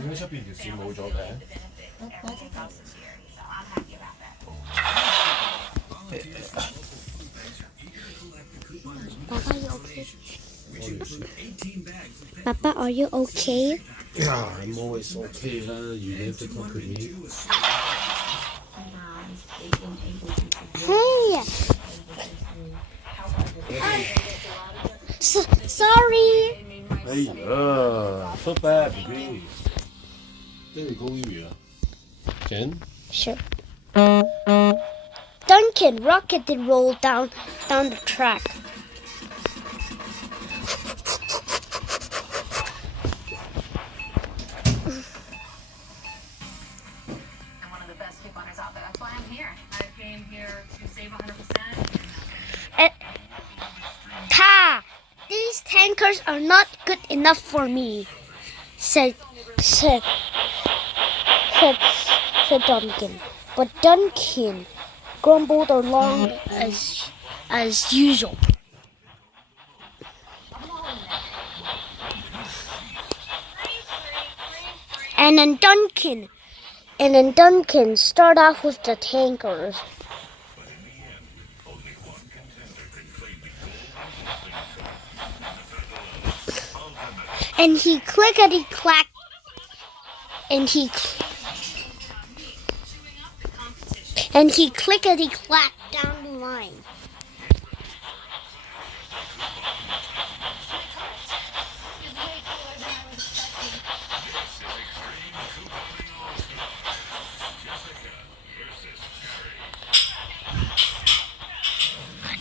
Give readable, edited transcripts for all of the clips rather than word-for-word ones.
點解出邊條線冇咗嘅？Papa, are you okay? Yeah, I'm always okay lah. You have to talk to me. Hey! Sorry! 哎呀，so bad, baby. Then we go area. Can? Sure. Duncan, rocket did roll down the track. I'm one of the best couponers out there. That's why I'm here. I came here to save 100%. Pa! These tankers are not good enough for me, said Duncan. But Duncan grumbled along as usual. And then Duncan started off with the tankers. And he clickety-clacked, and he clickety-clacked down the line.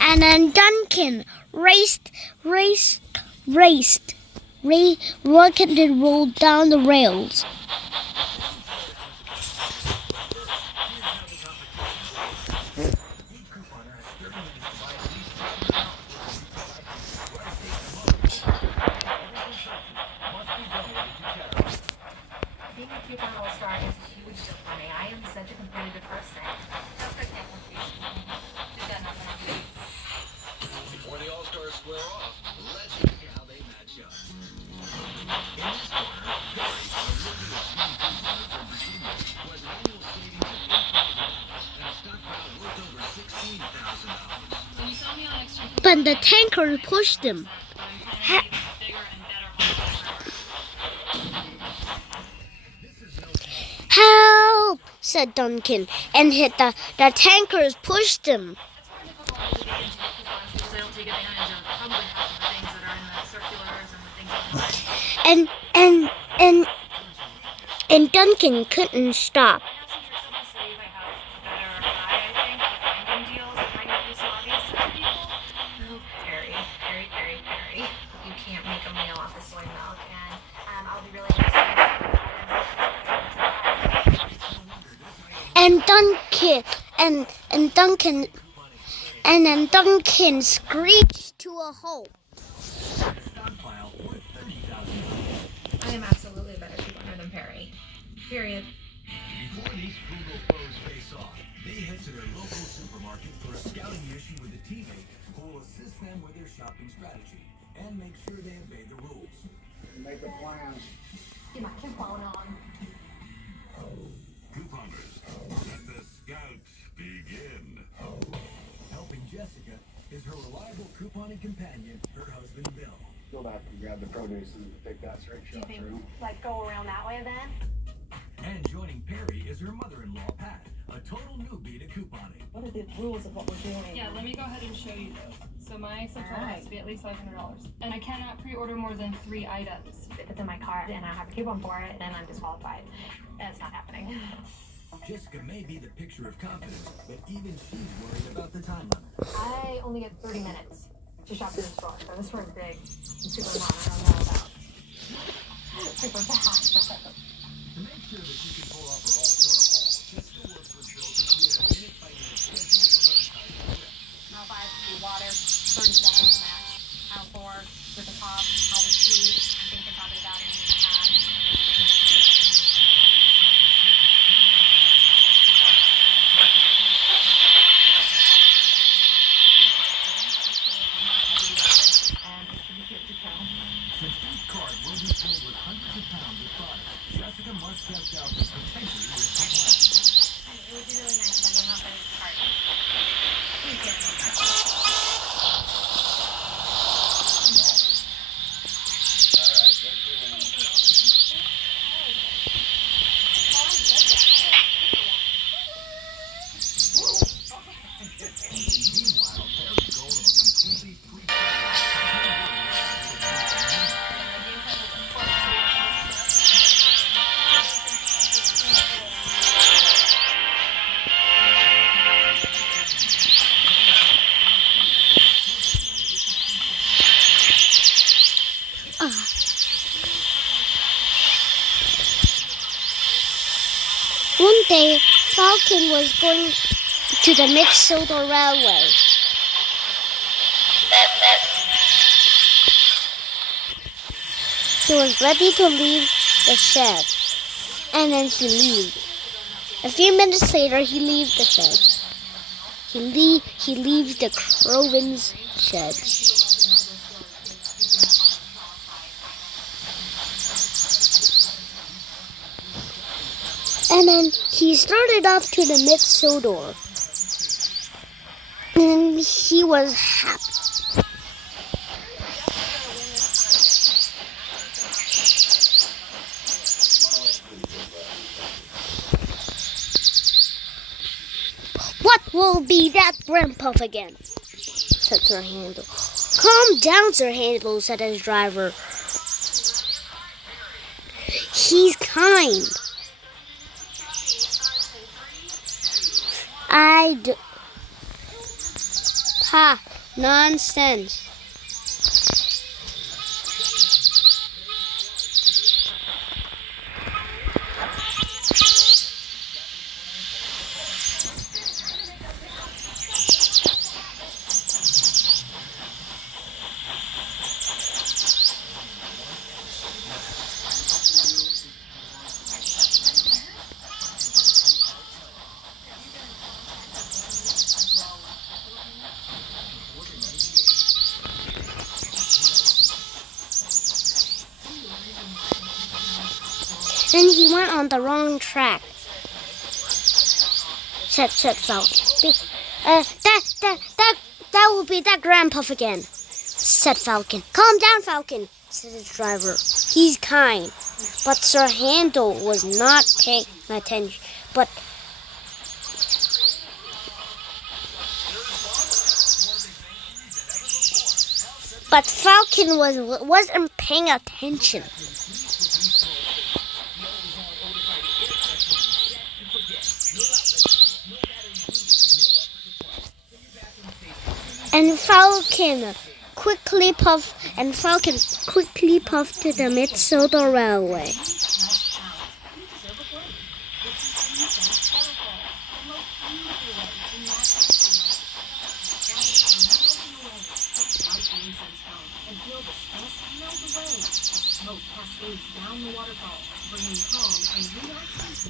And then Duncan raced, rocket and rolled down the rails. Being a coupon all-star is a huge deal for me. I am such a competitive person. Before the All-Stars square off, let's see how they match up. In this corner, Perry, a rookie of Steam Couponer from Virginia, who has an annual savings of $8,000 and a stockpile worth over $16,000. When you saw me on Extreme But the tanker pushed him. Help! Said Duncan, and hit the tankers pushed him. And Duncan couldn't stop. Perry, you can't make a meal off of soy milk, and I'll be really And then Duncan screeched to a halt. I am absolutely a better couponer than Perry. Period. Before these frugal foes face off, they head to their local supermarket for a scouting mission with a teammate who will assist them with their shopping strategy and make sure they obey the rules. Make a plan. Get my coupon on. Couponers, let the scouts begin. Helping Jessica is her reliable couponing companion, her husband Bill. You'll have to grab the produce and take that straight shot through. Like, go around that way then? And joining Perry is her mother-in-law, Pat, a total newbie to couponing. What are the rules of what we're doing? Yeah, let me go ahead and show you those. So my subtotal has to be at least $500. And I cannot pre-order more than 3 items. If it's in my cart and I have a coupon for it, then I'm disqualified. That's not happening. Jessica may be the picture of confidence, but even she's worried about the time limit. I only get 30 minutes to shop through the store. So this store's big and super long. I don't know about super fast. To make sure that you can pull off her all-star haul, Jessica works with Bill to create a minute-by-minute schedule for her entire trip. Aisle 5 would be water, 30 seconds max. Aisle 4 with the pop, all the sweet. I'm thinking probably about a minute and a half. Since each cart will be filled with hundreds of pounds of product, Jessica must test out the potentially risky plans. It would be really nice if I didn't have to cart. Thank you. Meanwhile, Perry's goal of a completely One day, Falcon was going to the Minnesota Railway. He was ready to leave the shed, and then he leaves. A few minutes later, he leaves the shed. He leaves the Crovin's shed. And then he started off to the Minnesota, and he was happy. What will be that grandpa again? Said Sir Handel. Calm down, Sir Handel, said his driver. He's kind. Ha, nonsense. Then he went on the wrong track. Said Falcon. That will be that grandpa again, said Falcon. Calm down, Falcon, said his driver. He's kind. But Sir Handel was not paying attention. But Falcon wasn't paying attention. And Falcon quickly puffed to the Minnesota Railway.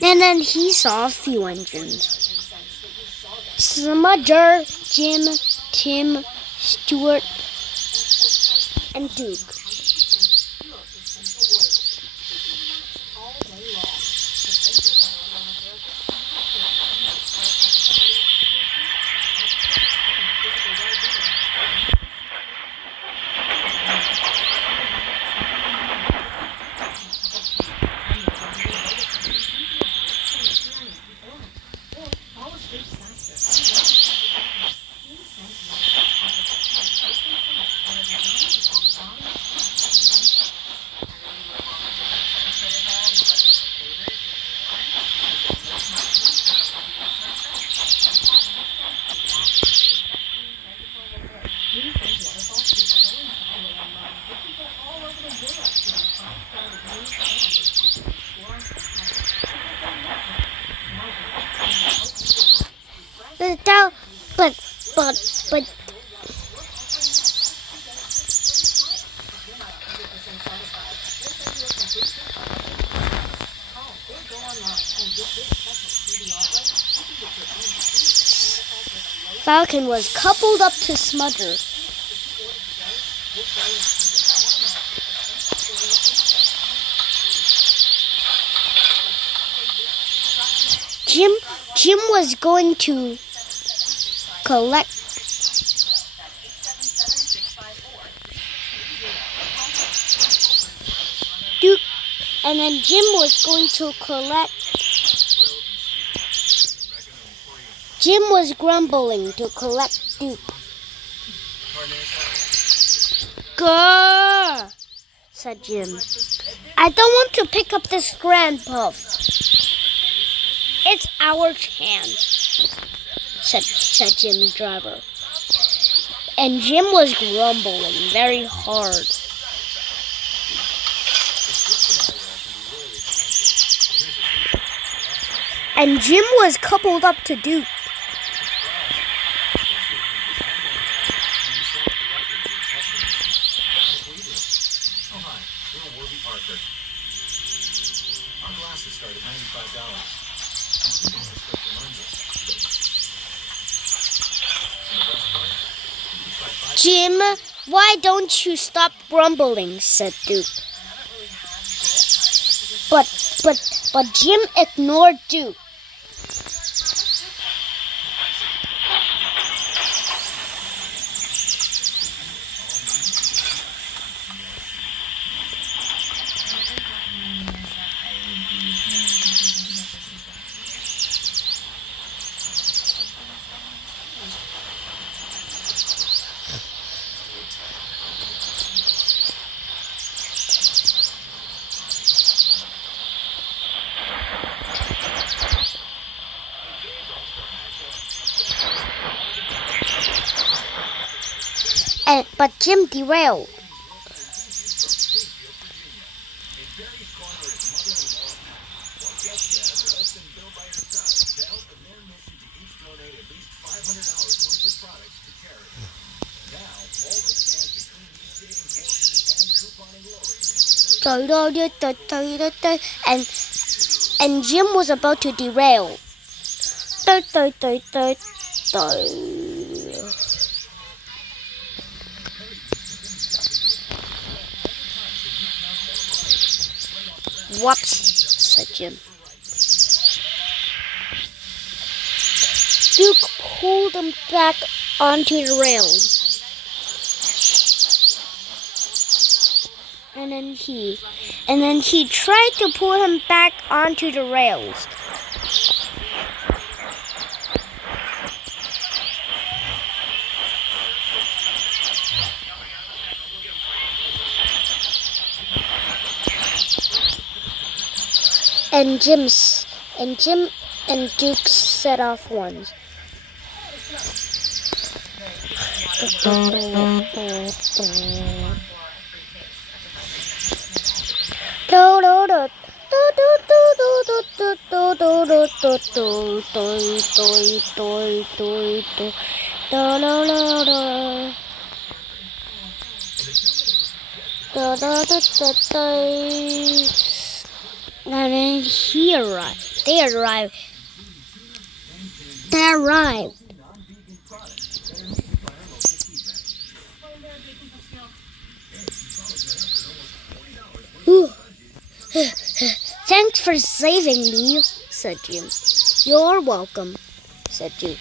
And then he saw a few engines. Smudger, Jim, Tim, Stuart, and Duke. but. Falcon was coupled up to Smudger. Jim was going to collect. Duke, and then Jim was going to collect. Jim was grumbling to collect Duke. Grrr, said Jim. I don't want to pick up this Grand Puff. It's our chance, said Jim's driver. And Jim was grumbling very hard. And Jim was coupled up to Duke. Our glasses start at $95. Jim, why don't you stop grumbling, said Duke. But Jim ignored Duke. But Jim derailed. And Jim was about to derail. Whoops, said Jim. Duke pulled him back onto the rails. And then he tried to pull him back onto the rails. And Jim and Duke set off once. And then he arrived. They arrived. Ooh. Thanks for saving me, said Jim. You're welcome, said Duke.